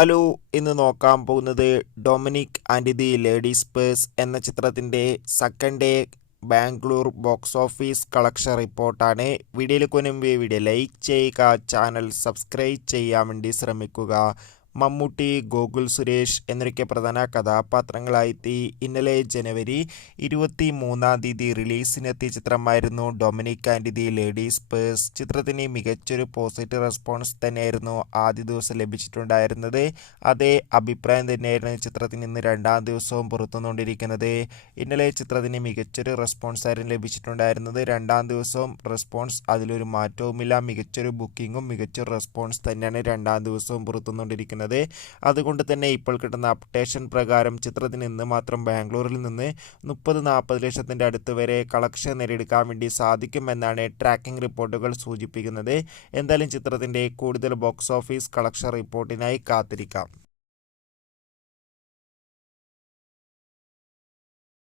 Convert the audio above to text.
Hello, ഇന്ന് നോക്കാൻ പോകുന്നത് Dominic and the ladies purse എന്ന ചിത്രത്തിൻ്റെ second day Bangalore box office collection റിപ്പോർട്ടാണ്. വീഡിയോയിലേക്ക് മുൻപ് വീഡിയോ ലൈക്ക് ചെയ്യുക, ചാനൽ സബ്സ്ക്രൈബ് ചെയ്യാൻ വേണ്ടി ശ്രമിക്കുക. മമ്മൂട്ടി, ഗോകുൽ സുരേഷ് എന്നൊക്കെ പ്രധാന കഥാപാത്രങ്ങളായെത്തി ഇന്നലെ ജനുവരി 23 റിലീസിനെത്തിയ ചിത്രമായിരുന്നു Dominic and the ladies purse. ചിത്രത്തിന് മികച്ചൊരു പോസിറ്റീവ് റെസ്പോൺസ് തന്നെയായിരുന്നു ആദ്യ ദിവസം ലഭിച്ചിട്ടുണ്ടായിരുന്നത്. അതേ അഭിപ്രായം തന്നെയായിരുന്നു ചിത്രത്തിന് ഇന്ന് രണ്ടാം ദിവസവും പുറത്തുകൊണ്ടിരിക്കുന്നത്. ഇന്നലെ ചിത്രത്തിന് മികച്ചൊരു റെസ്പോൺസ് ആയിരുന്നു ലഭിച്ചിട്ടുണ്ടായിരുന്നത്. രണ്ടാം ദിവസവും റെസ്പോൺസ് അതിലൊരു മാറ്റവുമില്ല. മികച്ചൊരു ബുക്കിങ്ങും മികച്ചൊരു റെസ്പോൺസ് തന്നെയാണ് രണ്ടാം ദിവസവും പുറത്തുകൊണ്ടിരിക്കുന്നത്. അതുകൊണ്ട് തന്നെ ഇപ്പോൾ കിട്ടുന്ന അപ്ഡേഷൻ പ്രകാരം ചിത്രത്തിന് ഇന്ന് മാത്രം ബാംഗ്ലൂരിൽ നിന്ന് 30-40 ലക്ഷത്തിൻ്റെ അടുത്ത് വരെ കളക്ഷൻ നേടിയെടുക്കാൻ വേണ്ടി സാധിക്കുമെന്നാണ് ട്രാക്കിംഗ് റിപ്പോർട്ടുകൾ സൂചിപ്പിക്കുന്നത്. എന്തായാലും ചിത്രത്തിൻ്റെ കൂടുതൽ ബോക്സ് ഓഫീസ് കളക്ഷൻ റിപ്പോർട്ടിനായി കാത്തിരിക്കാം.